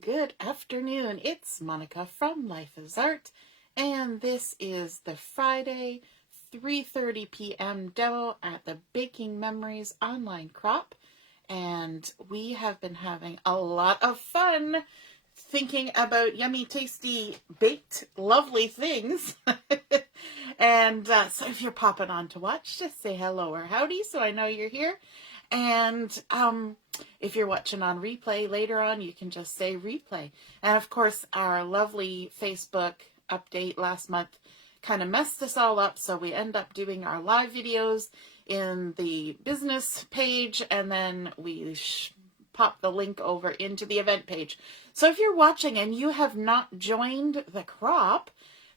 good afternoon. It's Monica from Life is Art, and this is the Friday 3:30 p.m. demo at the Baking Memories online crop, and we have been having a lot of fun thinking about yummy, tasty, baked, lovely things. And so if you're popping on to watch, just say hello or howdy so I know you're here. And if you're watching on replay later on, you can just say replay. And of course, our lovely Facebook update last month kind of messed us all up. So we end up doing our live videos in the business page, and then we pop the link over into the event page. So if you're watching and you have not joined the crop,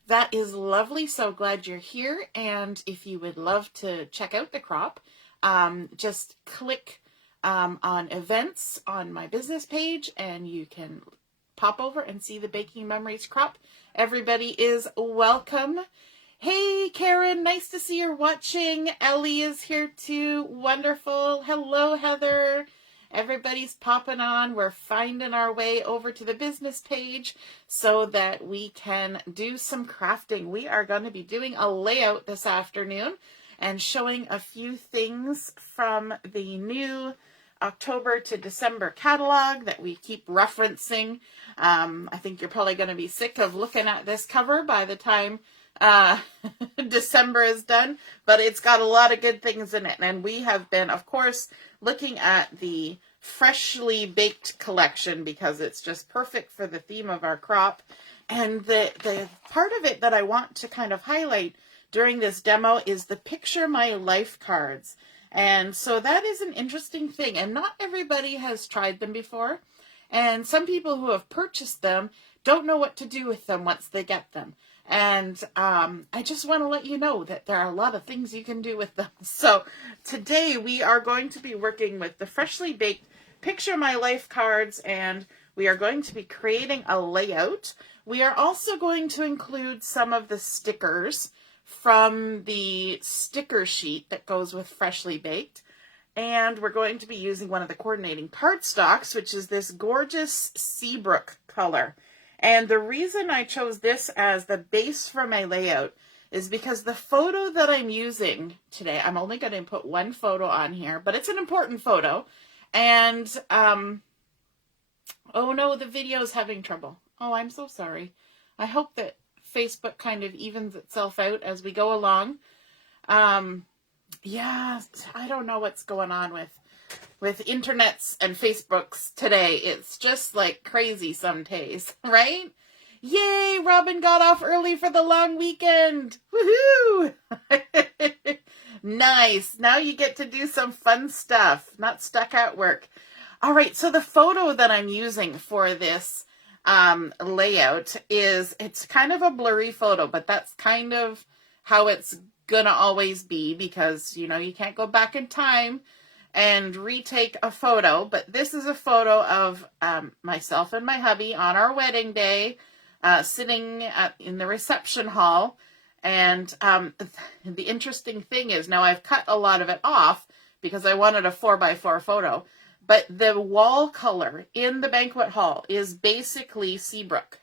that is lovely. So glad you're here. And if you would love to check out the crop, just click on events on my business page and you can pop over and see the Baking Memories crop. Everybody is welcome. Hey, Karen, nice to see you're watching. Ellie is here too. Wonderful. Hello, Heather. Everybody's popping on. We're finding our way over to the business page so that we can do some crafting. We are going to be doing a layout this afternoon and showing a few things from the new October to December catalog that we keep referencing. I think you're probably going to be sick of looking at this cover by the time December is done, but it's got a lot of good things in it. And we have been, of course, looking at the freshly baked collection because it's just perfect for the theme of our crop. And the part of it that I want to kind of highlight during this demo is the Picture My Life cards. And so that is an interesting thing. And not everybody has tried them before. And some people who have purchased them don't know what to do with them once they get them. And I just want to let you know that there are a lot of things you can do with them. So today we are going to be working with the freshly baked Picture My Life cards, and we are going to be creating a layout. We are also going to include some of the stickers from the sticker sheet that goes with freshly baked. And we're going to be using one of the coordinating cardstocks, which is this gorgeous Seabrook color. And the reason I chose this as the base for my layout is because the photo that I'm using today, I'm only going to put one photo on here, but it's an important photo. And, oh no, the video's having trouble. Oh, I'm so sorry. I hope that Facebook kind of evens itself out as we go along. Yeah, I don't know what's going on with internets and Facebooks today. It's just like crazy some days, right? Yay, Robin got off early for the long weekend. Woohoo! Nice. Now you get to do some fun stuff, not stuck at work. All right, so the photo that I'm using for this layout it's kind of a blurry photo, but that's kind of how it's gonna always be because, you know, you can't go back in time and retake a photo. But this is a photo of myself and my hubby on our wedding day, sitting in the reception hall. And the interesting thing is, now I've cut a lot of it off because I wanted a 4x4 photo. But the wall color in the banquet hall is basically Seabrook.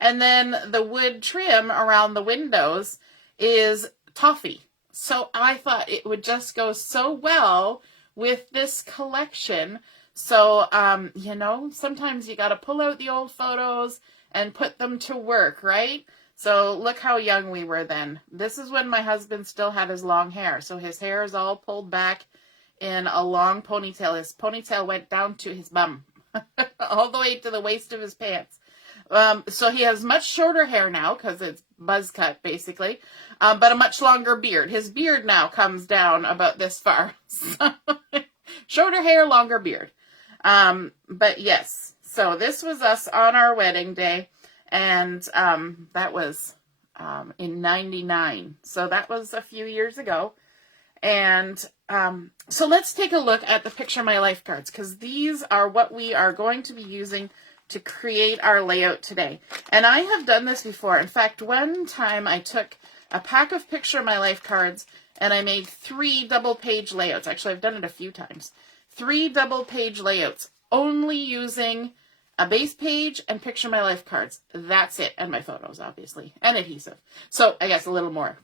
And then the wood trim around the windows is toffee. So I thought it would just go so well with this collection. So, you know, sometimes you got to pull out the old photos and put them to work, right? So look how young we were then. This is when my husband still had his long hair. So his hair is all pulled back in a long ponytail. His ponytail went down to his bum, all the way to the waist of his pants. So he has much shorter hair now because it's buzz cut basically, but a much longer beard. His beard now comes down about this far. So, shorter hair, longer beard. But yes, so this was us on our wedding day, and that was in '99. So that was a few years ago. And so let's take a look at the Picture My Life cards, because these are what we are going to be using to create our layout today. And I have done this before. In fact, one time I took a pack of Picture My Life cards and I made 3 double-page layouts. Actually, I've done it a few times. 3 double-page layouts, only using a base page, and Picture My Life cards. That's it. And my photos, obviously, and adhesive. So I guess a little more.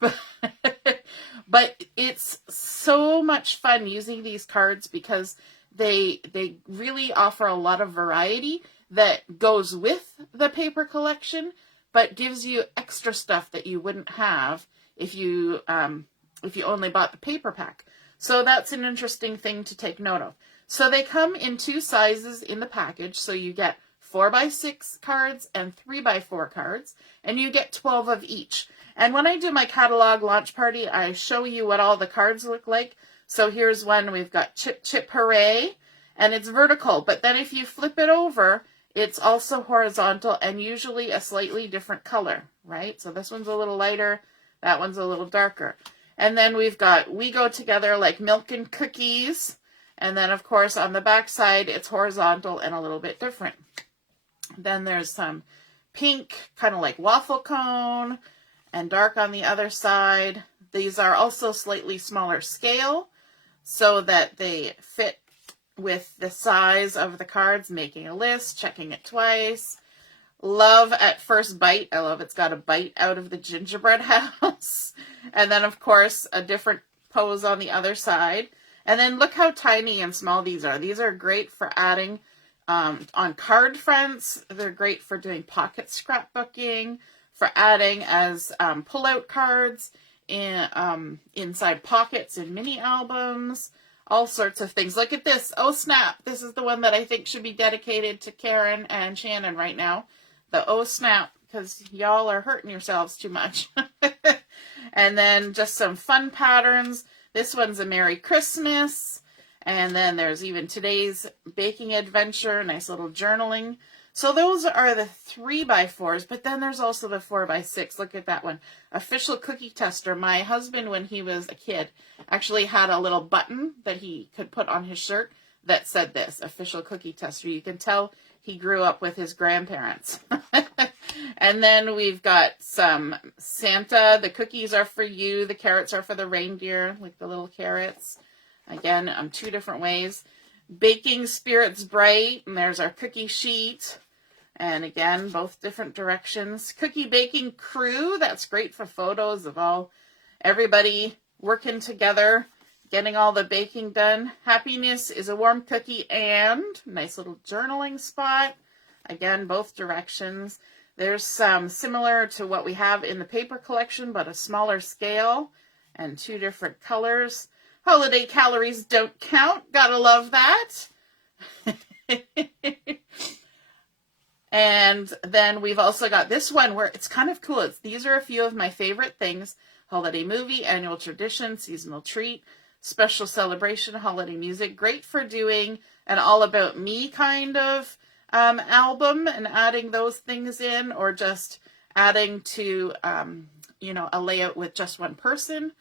But it's so much fun using these cards because they really offer a lot of variety that goes with the paper collection, but gives you extra stuff that you wouldn't have if you only bought the paper pack. So that's an interesting thing to take note of. So they come in 2 sizes in the package. So you get 4x6 cards and 3x4 cards, and you get 12 of each. And when I do my catalog launch party, I show you what all the cards look like. So here's one. We've got Chip Chip Hooray, and it's vertical. But then if you flip it over, it's also horizontal and usually a slightly different color, right? So this one's a little lighter. That one's a little darker. And then we've got We Go Together Like Milk and Cookies. And then, of course, on the back side, it's horizontal and a little bit different. Then there's some pink, kind of like waffle cone, and dark on the other side. These are also slightly smaller scale so that they fit with the size of the cards, making a list, checking it twice. Love at First Bite. I love it's got a bite out of the gingerbread house. And then, of course, a different pose on the other side. And then look how tiny and small these are. These are great for adding on card fronts. They're great for doing pocket scrapbooking, for adding as pull-out cards inside pockets in mini albums, all sorts of things. Look at this. Oh, snap. This is the one that I think should be dedicated to Karen and Shannon right now. The oh, snap, because y'all are hurting yourselves too much. And then just some fun patterns. This one's a Merry Christmas. And then there's even today's baking adventure, nice little journaling. So those are the 3x4s, but then there's also the 4x6. Look at that one. Official Cookie Tester. My husband, when he was a kid, actually had a little button that he could put on his shirt that said this, Official Cookie Tester. You can tell he grew up with his grandparents. And then we've got some Santa. The cookies are for you. The carrots are for the reindeer, like the little carrots. Again, 2 different ways. Baking Spirits Bright, and there's our cookie sheet. And again, both different directions. Cookie Baking Crew, that's great for photos of everybody working together, getting all the baking done. Happiness is a Warm Cookie and nice little journaling spot. Again, both directions. There's some similar to what we have in the paper collection, but a smaller scale and 2 different colors. Holiday Calories Don't Count. Gotta love that. And then we've also got this one where it's kind of cool. These are a few of my favorite things. Holiday movie, annual tradition, seasonal treat, special celebration, holiday music. Great for doing an all about me kind of album and adding those things in, or just adding to, a layout with just one person.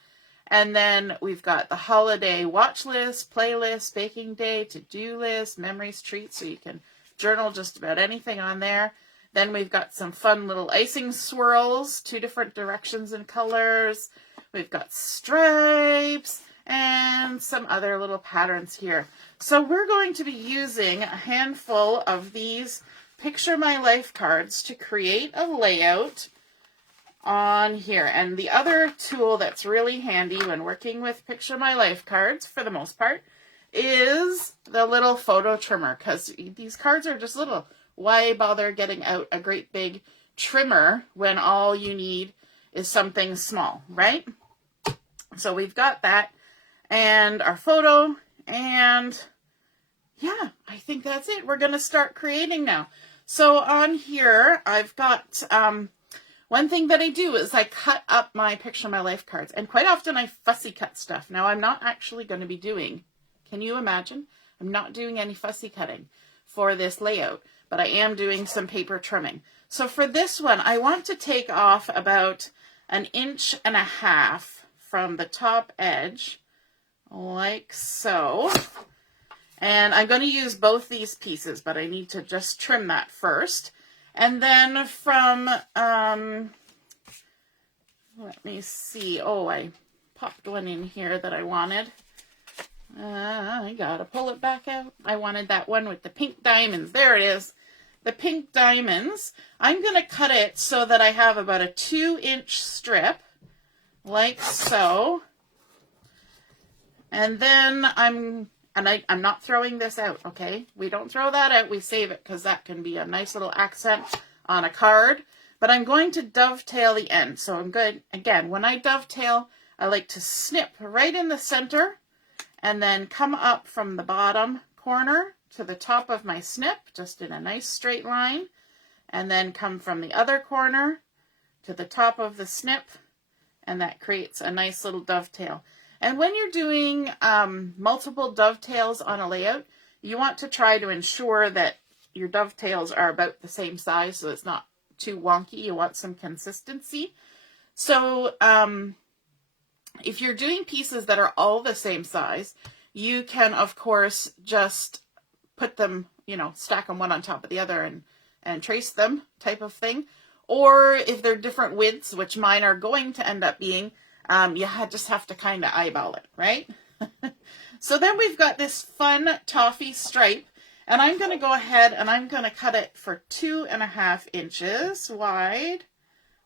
And then we've got the holiday watch list, playlist, baking day, to-do list, memories, treats, so you can journal just about anything on there. Then we've got some fun little icing swirls, 2 different directions and colors. We've got stripes and some other little patterns here. So we're going to be using a handful of these Picture My Life cards to create a layout on here. And the other tool that's really handy when working with Picture My Life cards, for the most part, is the little photo trimmer, because these cards are just little. Why bother getting out a great big trimmer when all you need is something small, right? So we've got that and our photo, and yeah, I think that's it. We're going to start creating now. So on here, I've got one thing that I do is I cut up my Picture My Life cards, and quite often I fussy cut stuff. Now I'm not actually going to be doing, can you imagine? I'm not doing any fussy cutting for this layout, but I am doing some paper trimming. So for this one, I want to take off about 1.5 inches from the top edge, like so. And I'm going to use both these pieces, but I need to just trim that first. And then from, let me see. Oh, I popped one in here that I wanted. I got to pull it back out. I wanted that one with the pink diamonds. There it is. the pink diamonds, I'm going to cut it so that I have about a 2-inch strip, like so. And then I'm not throwing this out, okay? We don't throw that out, we save it because that can be a nice little accent on a card. But I'm going to dovetail the end. So I'm good. Again, when I dovetail, I like to snip right in the center and then come up from the bottom corner to the top of my snip, just in a nice straight line, and then come from the other corner to the top of the snip, and that creates a nice little dovetail. And when you're doing multiple dovetails on a layout, you want to try to ensure that your dovetails are about the same size so it's not too wonky. You want some consistency. So if you're doing pieces that are all the same size, you can, of course, just put them, stack them one on top of the other and trace them type of thing. Or if they're different widths, which mine are going to end up being, you just have to kind of eyeball it, right? So then we've got this fun toffee stripe, and I'm going to go ahead and I'm going to cut it for 2.5 inches wide,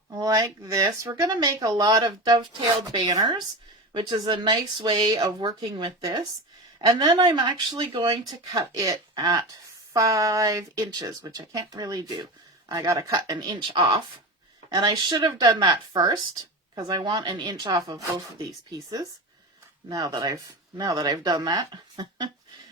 like this. We're going to make a lot of dovetailed banners, which is a nice way of working with this. And then I'm actually going to cut it at 5 inches, which I can't really do. I got to cut an inch off, and I should have done that first because I want an inch off of both of these pieces. Now that I've done that.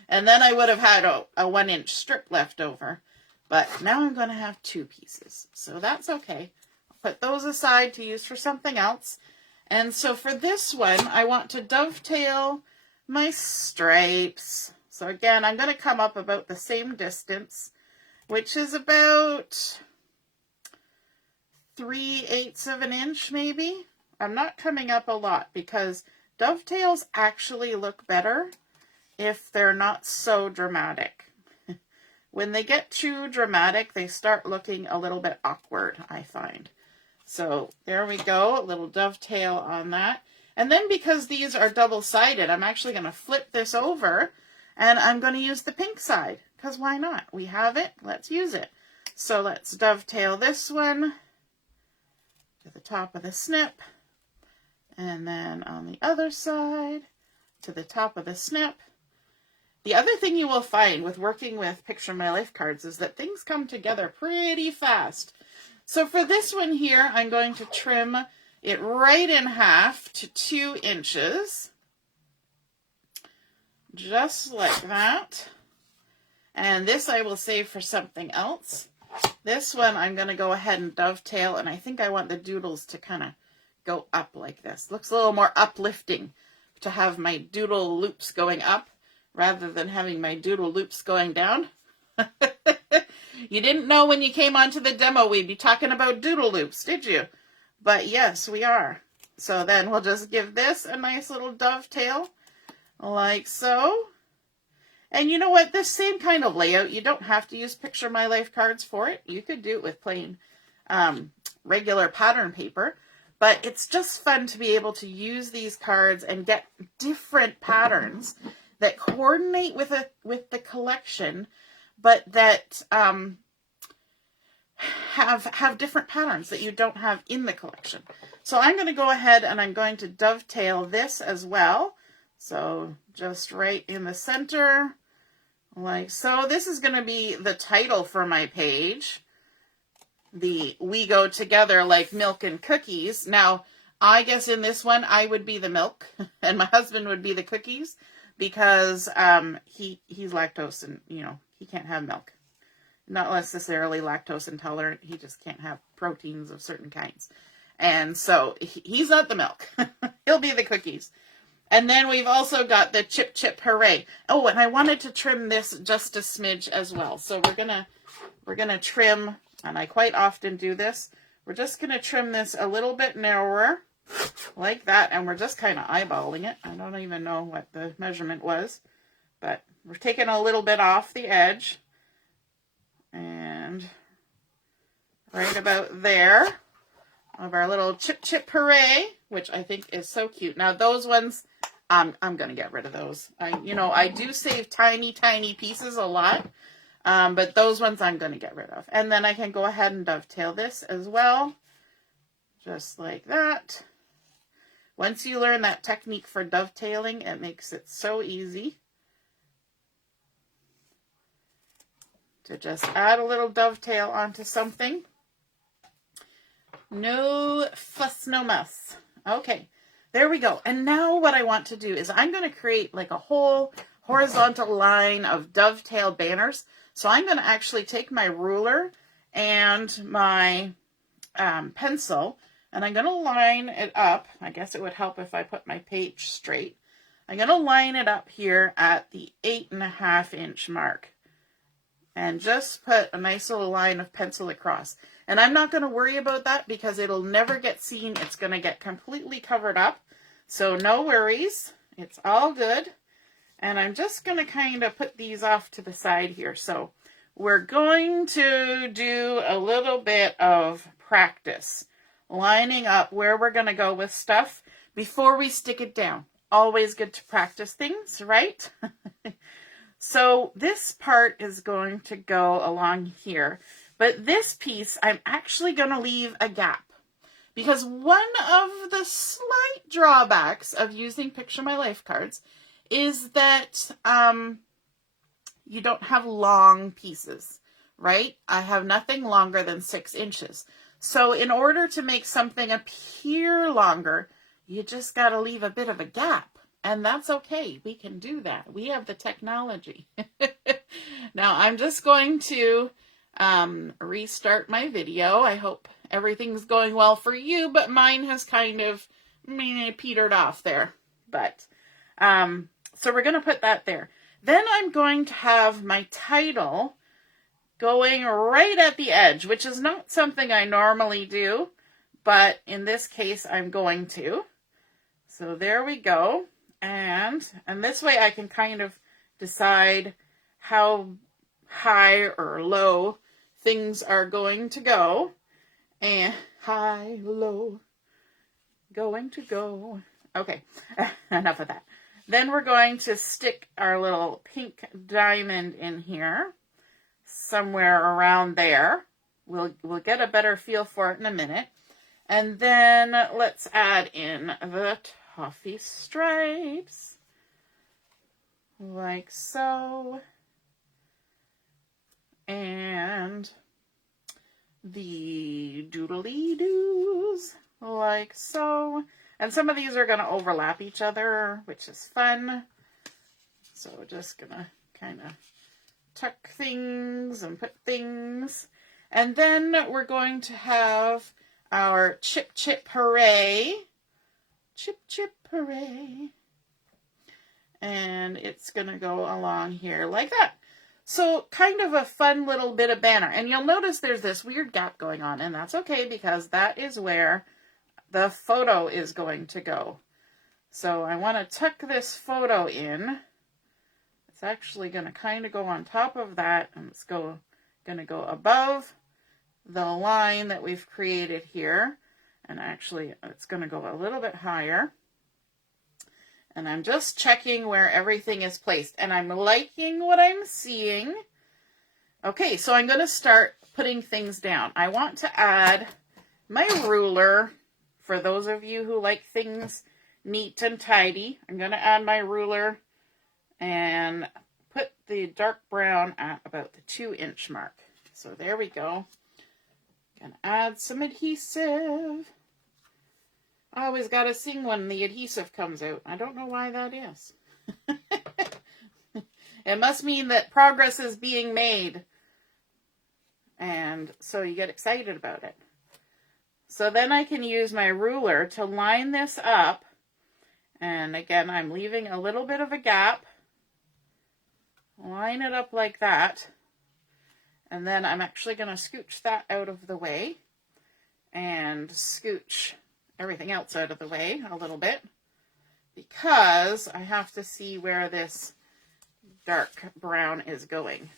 And then I would have had a 1-inch strip left over. But now I'm going to have 2 pieces. So that's okay. I'll put those aside to use for something else. And so for this one, I want to dovetail my stripes. So again, I'm going to come up about the same distance, which is about 3/8 of an inch maybe. I'm not coming up a lot because dovetails actually look better if they're not so dramatic. When they get too dramatic, they start looking a little bit awkward, I find. So there we go, a little dovetail on that. And then because these are double-sided, I'm actually going to flip this over and I'm going to use the pink side, because why not? We have it, let's use it. So let's dovetail this one to the top of the snip, and then on the other side to the top of the snip. The other thing you will find with working with Picture My Life cards is that things come together pretty fast. So for this one here, I'm going to trim it right in half to 2 inches. Just like that. And this I will save for something else. This one I'm going to go ahead and dovetail, and I think I want the doodles to kind of go up like this. Looks a little more uplifting to have my doodle loops going up rather than having my doodle loops going down. You didn't know when you came onto the demo we'd be talking about doodle loops, did you? But yes, we are. So then we'll just give this a nice little dovetail, like so. And you know what? This same kind of layout, you don't have to use Picture My Life cards for it. You could do it with plain regular pattern paper. But it's just fun to be able to use these cards and get different patterns that coordinate with the collection, but that have different patterns that you don't have in the collection. So I'm going to go ahead and I'm going to dovetail this as well. So just right in the center, like so. This is going to be the title for my page. We go together like milk and cookies. Now, I guess in this one, I would be the milk and my husband would be the cookies because he's lactose and, he can't have milk. Not necessarily lactose intolerant. He just can't have proteins of certain kinds. And so he's not the milk. He'll be the cookies. And then we've also got the chip chip hooray. Oh, and I wanted to trim this just a smidge as well. So we're gonna trim, and I quite often do this. We're just gonna trim this a little bit narrower, like that, and we're just kind of eyeballing it. I don't even know what the measurement was, but we're taking a little bit off the edge, and right about there of our little chip chip hooray, which I think is so cute. Now those ones, I'm going to get rid of those. I do save tiny, tiny pieces a lot. But those ones I'm going to get rid of. And then I can go ahead and dovetail this as well. Just like that. Once you learn that technique for dovetailing, it makes it so easy to just add a little dovetail onto something. No fuss, no muss. Okay, there we go. And now what I want to do is I'm going to create like a whole horizontal line of dovetail banners. So I'm going to actually take my ruler and my pencil, and I'm going to line it up. I guess it would help if I put my page straight. I'm going to line it up here at the 8.5 inch mark. And just put a nice little line of pencil across. And I'm not going to worry about that because it'll never get seen. It's going to get completely covered up. So no worries. It's all good. And I'm just going to kind of put these off to the side here. So we're going to do a little bit of practice lining up where we're going to go with stuff before we stick it down. Always good to practice things, right? So this part is going to go along here, but this piece I'm actually going to leave a gap because one of the slight drawbacks of using Picture My Life cards is that you don't have long pieces, right? I have nothing longer than 6 inches. So in order to make something appear longer, you just got to leave a bit of a gap. And that's okay. We can do that. We have the technology. Now, I'm just going to restart my video. I hope everything's going well for you, but mine has kind of petered off there. But so we're going to put that there. Then I'm going to have my title going right at the edge, which is not something I normally do, but in this case, I'm going to. So there we go. And this way I can kind of decide how high or low things are going to go. And high, low, going to go. Okay, enough of that. Then we're going to stick our little pink diamond in here, somewhere around there. We'll get a better feel for it in a minute. And then let's add in the toffee stripes, like so, and the doodly-doos, like so. And some of these are going to overlap each other, which is fun. So we're just going to kind of tuck things and put things. And then we're going to have our chip, chip, hooray. Chip, chip, hooray. And it's going to go along here like that. So kind of a fun little bit of banner. And you'll notice there's this weird gap going on. And that's okay because that is where the photo is going to go. So I want to tuck this photo in. It's actually going to kind of go on top of that. And it's going to go above the line that we've created here. And actually, it's going to go a little bit higher. And I'm just checking where everything is placed. And I'm liking what I'm seeing. Okay, so I'm going to start putting things down. I want to add my ruler. For those of you who like things neat and tidy, I'm going to add my ruler and put the dark brown at about the 2 inch mark. So there we go. Going to add some adhesive. I always got to sing when the adhesive comes out. I don't know why that is. It must mean that progress is being made. And so you get excited about it. So then I can use my ruler to line this up. And again, I'm leaving a little bit of a gap. Line it up like that. And then I'm actually going to scooch that out of the way. And scooch everything else out of the way a little bit. Because I have to see where this dark brown is going.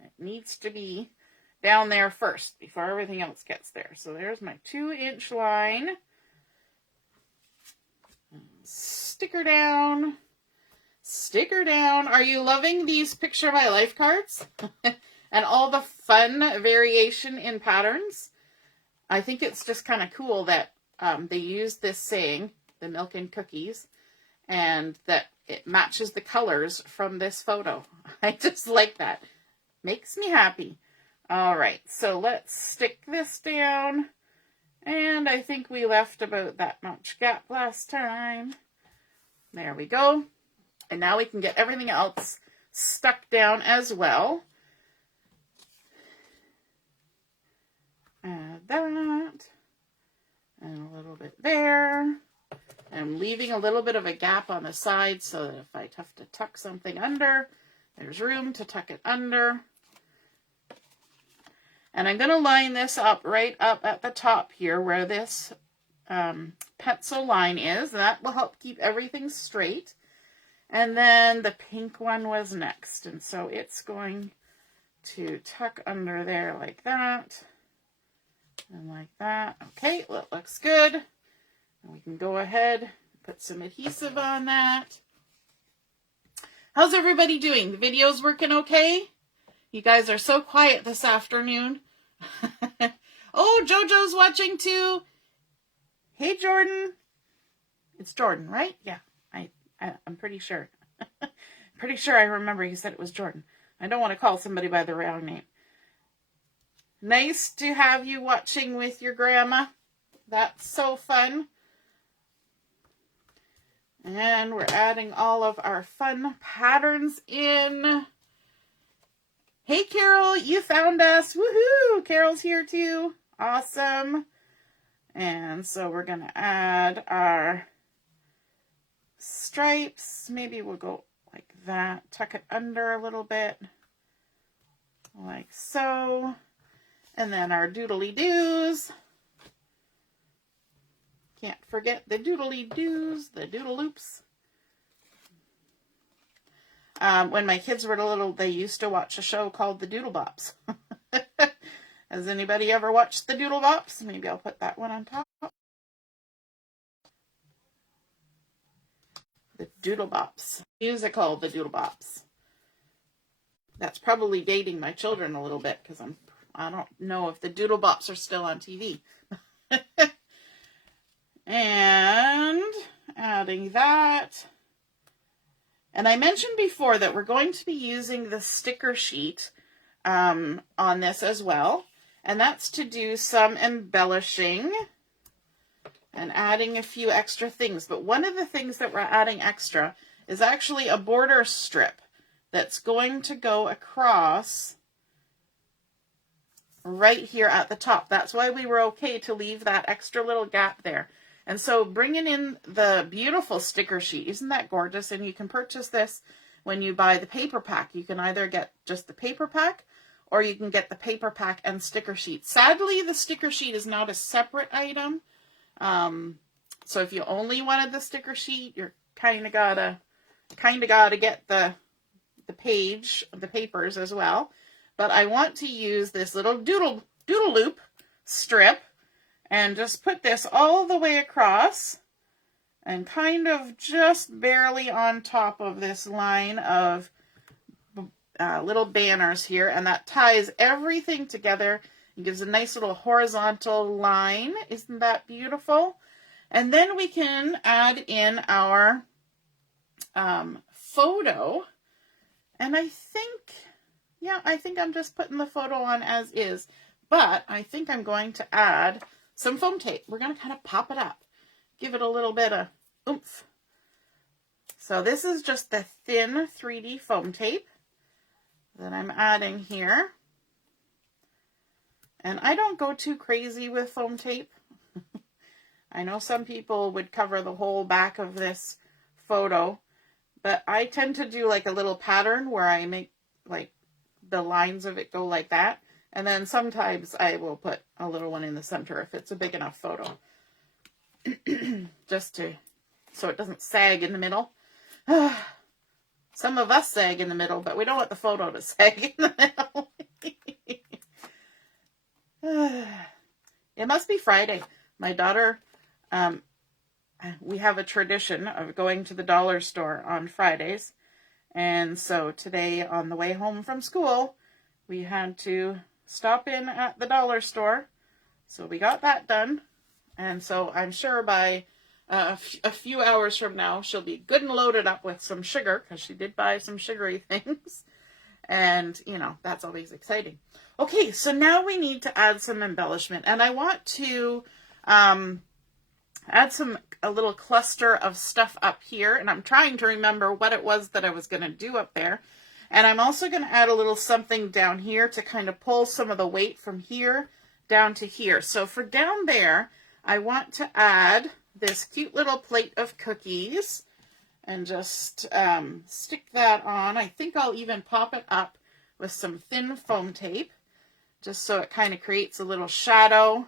It needs to be down there first before everything else gets there. So there's my 2 inch line. Sticker down. Sticker down. Are you loving these Picture My Life cards? and all the fun variation in patterns. I think it's just kind of cool that they use this saying, the milk and cookies, and that it matches the colors from this photo. I just like that. Makes me happy. All right, so let's stick this down. And I think we left about that much gap last time. There we go. And now we can get everything else stuck down as well. Add that. And a little bit there. I'm leaving a little bit of a gap on the side so that if I have to tuck something under, there's room to tuck it under. And I'm going to line this up right up at the top here where this pencil line is. That will help keep everything straight. And then the pink one was next. And so it's going to tuck under there like that. And like that. Okay, well, it looks good. And we can go ahead and put some adhesive on that. How's everybody doing? The video's working okay? You guys are so quiet this afternoon. Oh, JoJo's watching too. Hey, Jordan. It's Jordan, right? Yeah, I'm pretty sure. Pretty sure I remember you said it was Jordan. I don't want to call somebody by the wrong name. Nice to have you watching with your grandma. That's so fun. And we're adding all of our fun patterns in. Hey, Carol, you found us. Woohoo! Carol's here too. Awesome. And so we're going to add our stripes. Maybe we'll go like that. Tuck it under a little bit. Like so. And then our doodly-doos. Can't forget the doodly-doos, the doodle-loops. When my kids were little, they used to watch a show called The Doodle Bops. Has anybody ever watched The Doodle Bops? Maybe I'll put that one on top. The Doodle Bops. Musical, The Doodle Bops. That's probably dating my children a little bit because I don't know if the Doodle Bops are still on TV. And adding that. And I mentioned before that we're going to be using the sticker sheet on this as well. And that's to do some embellishing and adding a few extra things. But one of the things that we're adding extra is actually a border strip that's going to go across right here at the top. That's why we were okay to leave that extra little gap there. And so bringing in the beautiful sticker sheet, isn't that gorgeous? And you can purchase this when you buy the paper pack. You can either get just the paper pack or you can get the paper pack and sticker sheet. Sadly, the sticker sheet is not a separate item. So if you only wanted the sticker sheet, you're kind of gotta get the page, the papers as well. But I want to use this little doodle loop strip and just put this all the way across and kind of just barely on top of this line of little banners here. And that ties everything together and gives a nice little horizontal line. Isn't that beautiful? And then we can add in our photo. And I think I'm just putting the photo on as is. But I think I'm going to add some foam tape. We're going to kind of pop it up. Give it a little bit of oomph. So this is just the thin 3D foam tape that I'm adding here. And I don't go too crazy with foam tape. I know some people would cover the whole back of this photo, but I tend to do like a little pattern where I make like the lines of it go like that. And then sometimes I will put a little one in the center if it's a big enough photo. So it doesn't sag in the middle. Some of us sag in the middle, but we don't want the photo to sag in the middle. It must be Friday. My daughter, we have a tradition of going to the dollar store on Fridays. And so today on the way home from school, we had to stop in at the dollar store. So we got that done. And so I'm sure by a few hours from now, she'll be good and loaded up with some sugar, because she did buy some sugary things. And, you know, that's always exciting. Okay, so now we need to add some embellishment. And I want to add a little cluster of stuff up here. And I'm trying to remember what it was that I was going to do up there. And I'm also going to add a little something down here to kind of pull some of the weight from here down to here. So for down there, I want to add this cute little plate of cookies and just stick that on. I think I'll even pop it up with some thin foam tape, just so it kind of creates a little shadow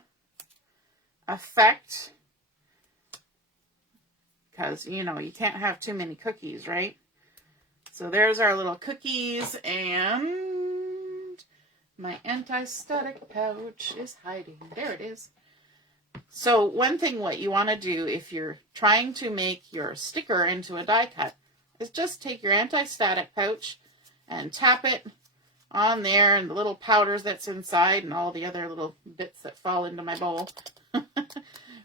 effect. Because, you know, you can't have too many cookies, right? So there's our little cookies, and my anti-static pouch is hiding. There it is. So one thing what you want to do if you're trying to make your sticker into a die cut is just take your anti-static pouch and tap it on there, and the little powders that's inside and all the other little bits that fall into my bowl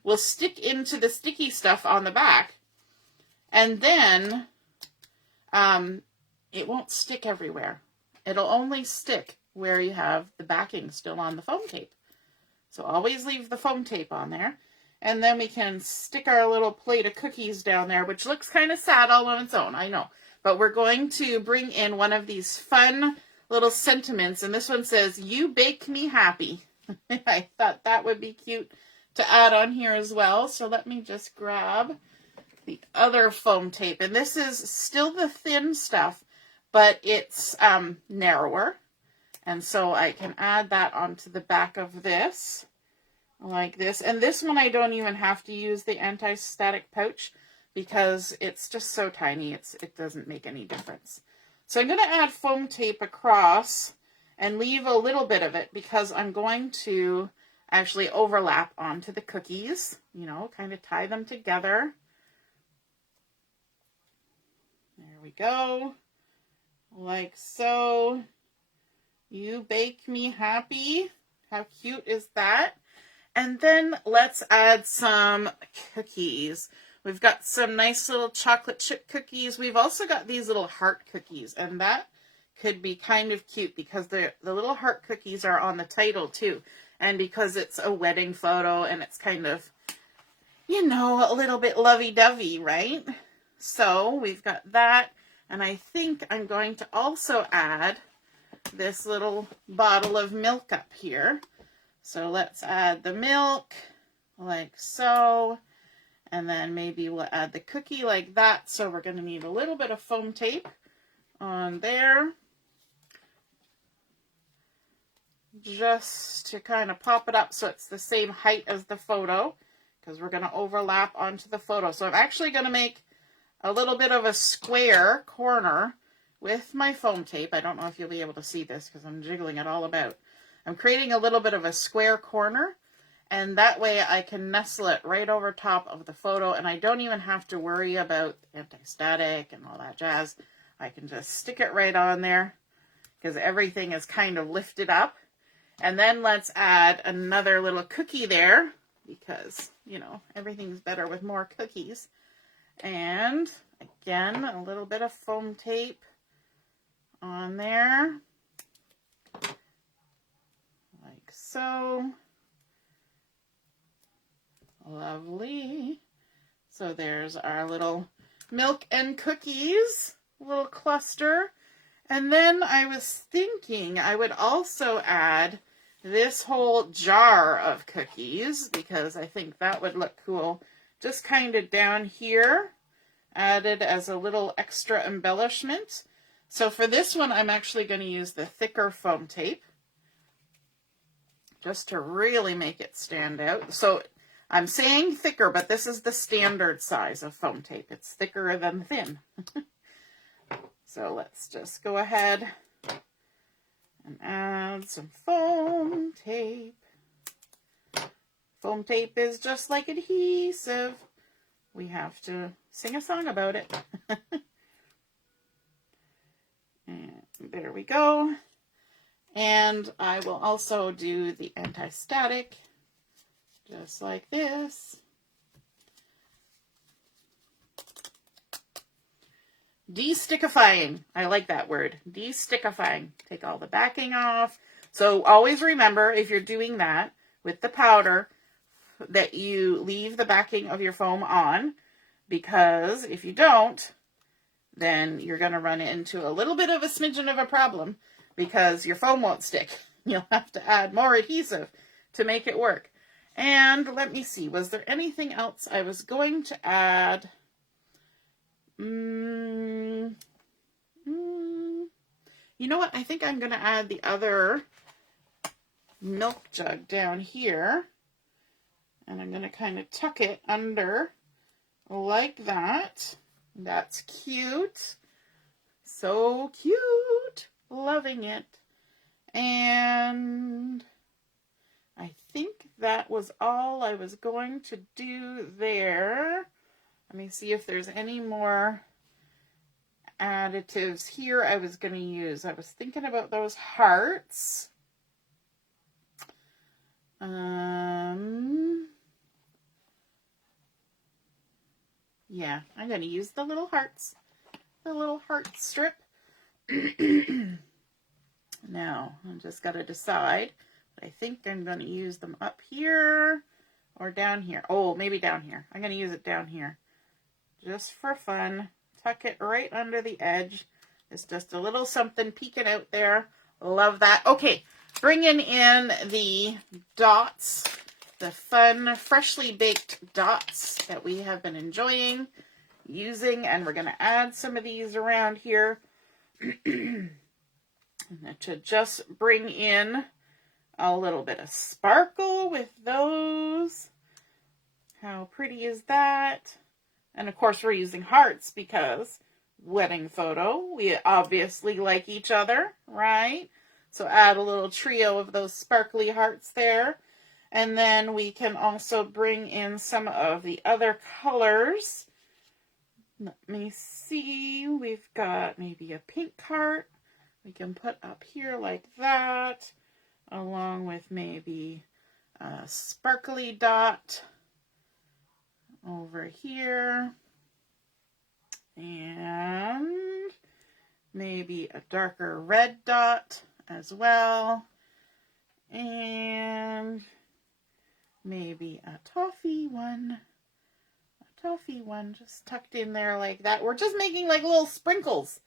will stick into the sticky stuff on the back. And then it won't stick everywhere. It'll only stick where you have the backing still on the foam tape. So always leave the foam tape on there. And then we can stick our little plate of cookies down there, which looks kind of sad all on its own, I know. But we're going to bring in one of these fun little sentiments. And this one says, "You bake me happy." I thought that would be cute to add on here as well. So let me just grab the other foam tape. And this is still the thin stuff, but it's narrower. And so I can add that onto the back of this, like this. And this one I don't even have to use the anti-static pouch because it's just so tiny, it doesn't make any difference. So I'm going to add foam tape across and leave a little bit of it because I'm going to actually overlap onto the cookies, you know, kind of tie them together. There we go, like so. You bake me happy. How cute is that? And then let's add some cookies. We've got some nice little chocolate chip cookies. We've also got these little heart cookies, and that could be kind of cute because the little heart cookies are on the title too. And because it's a wedding photo and it's kind of, you know, a little bit lovey-dovey, right? So we've got that. And I think I'm going to also add this little bottle of milk up here. So let's add the milk like so, and then maybe we'll add the cookie like that. So we're going to need a little bit of foam tape on there just to kind of pop it up so it's the same height as the photo, because we're going to overlap onto the photo. So I'm actually going to make a little bit of a square corner with my foam tape. I don't know if you'll be able to see this because I'm jiggling it all about. I'm creating a little bit of a square corner, and that way I can nestle it right over top of the photo, and I don't even have to worry about anti-static and all that jazz. I can just stick it right on there because everything is kind of lifted up. And then let's add another little cookie there because, you know, everything's better with more cookies. And again, a little bit of foam tape on there, like so. Lovely. So there's our little milk and cookies, little cluster. And then I was thinking I would also add this whole jar of cookies because I think that would look cool. Just kind of down here, added as a little extra embellishment. So for this one, I'm actually going to use the thicker foam tape just to really make it stand out. So I'm saying thicker, but this is the standard size of foam tape. It's thicker than thin. So let's just go ahead and add some foam tape. Foam tape is just like adhesive. We have to sing a song about it. And there we go. And I will also do the anti-static, just like this. De-stickifying. I like that word. De-stickifying. Take all the backing off. So always remember, if you're doing that with the powder, that you leave the backing of your foam on, because if you don't, then you're going to run into a little bit of a smidgen of a problem because your foam won't stick. You'll have to add more adhesive to make it work. And let me see, was there anything else I was going to add? You know what? I think I'm going to add the other milk jug down here. And I'm going to kind of tuck it under like that. That's cute. So cute. Loving it. And I think that was all I was going to do there. Let me see if there's any more additives here I was going to use. I was thinking about those hearts. Yeah, I'm going to use the little hearts. The little heart strip. Now, I just got to decide. I think I'm going to use them up here or down here. Oh, maybe down here. I'm going to use it down here. Just for fun. Tuck it right under the edge. It's just a little something peeking out there. Love that. Okay, bringing in the dots. The fun, freshly baked dots that we have been enjoying using. And we're going to add some of these around here. To just bring in a little bit of sparkle with those. How pretty is that? And of course we're using hearts because wedding photo. We obviously like each other, right? So add a little trio of those sparkly hearts there. And then we can also bring in some of the other colors. Let me see. We've got maybe a pink heart. We can put up here like that, along with maybe a sparkly dot over here, and maybe a darker red dot as well, and maybe a toffee one just tucked in there like that. We're just making like little sprinkles.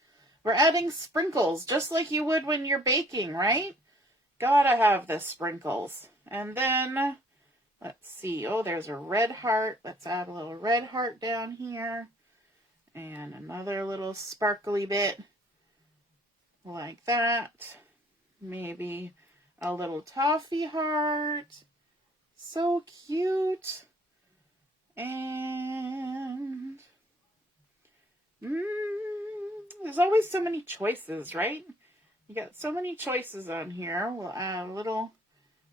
We're adding sprinkles, just like you would when you're baking, right? Gotta have the sprinkles. And then, let's see. Oh, there's a red heart. Let's add a little red heart down here. And another little sparkly bit like that. Maybe a little toffee heart. So cute. And there's always so many choices, right? You got so many choices on here. We'll add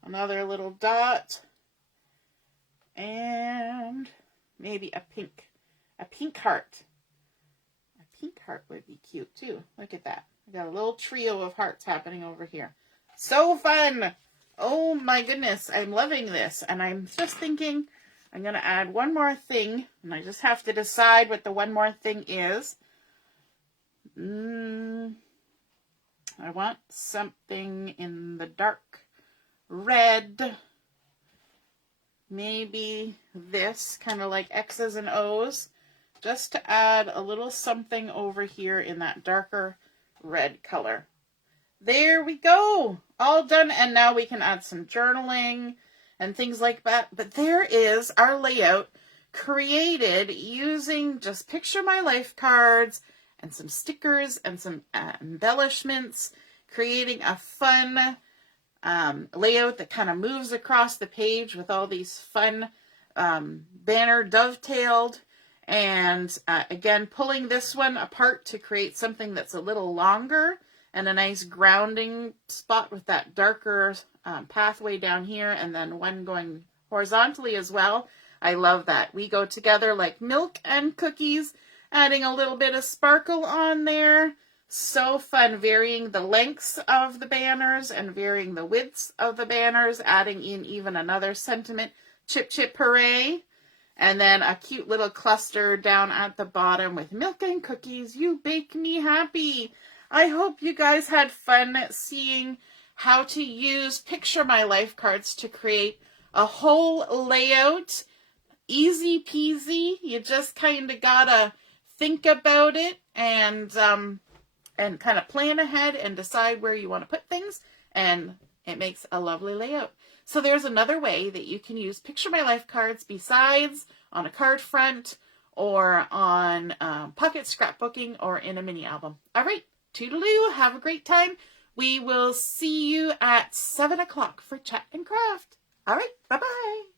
another little dot, and maybe a pink heart. A pink heart would be cute too. Look at that. We got a little trio of hearts happening over here. So fun! Oh my goodness, I'm loving this. And I'm just thinking I'm going to add one more thing, and I just have to decide what the one more thing is. I want something in the dark red. Maybe this, kind of like X's and O's, just to add a little something over here in that darker red color. There we go. All done. And now we can add some journaling and things like that. But there is our layout created using just picture my life cards and some stickers and some embellishments, creating a fun layout that kind of moves across the page with all these fun banner dovetailed. And again, pulling this one apart to create something that's a little longer and a nice grounding spot with that darker pathway down here, and then one going horizontally as well. I love that. We go together like milk and cookies, adding a little bit of sparkle on there. So fun, varying the lengths of the banners and varying the widths of the banners, adding in even another sentiment, chip chip hooray. And then a cute little cluster down at the bottom with milk and cookies. You bake me happy. I hope you guys had fun seeing how to use Picture My Life cards to create a whole layout. Easy peasy. You just kind of gotta think about it and kind of plan ahead and decide where you want to put things, and it makes a lovely layout. So there's another way that you can use Picture My Life cards besides on a card front or on pocket scrapbooking or in a mini album. All right, toodaloo, have a great time. We will see you at 7 o'clock for Chat and Craft. All right, bye-bye.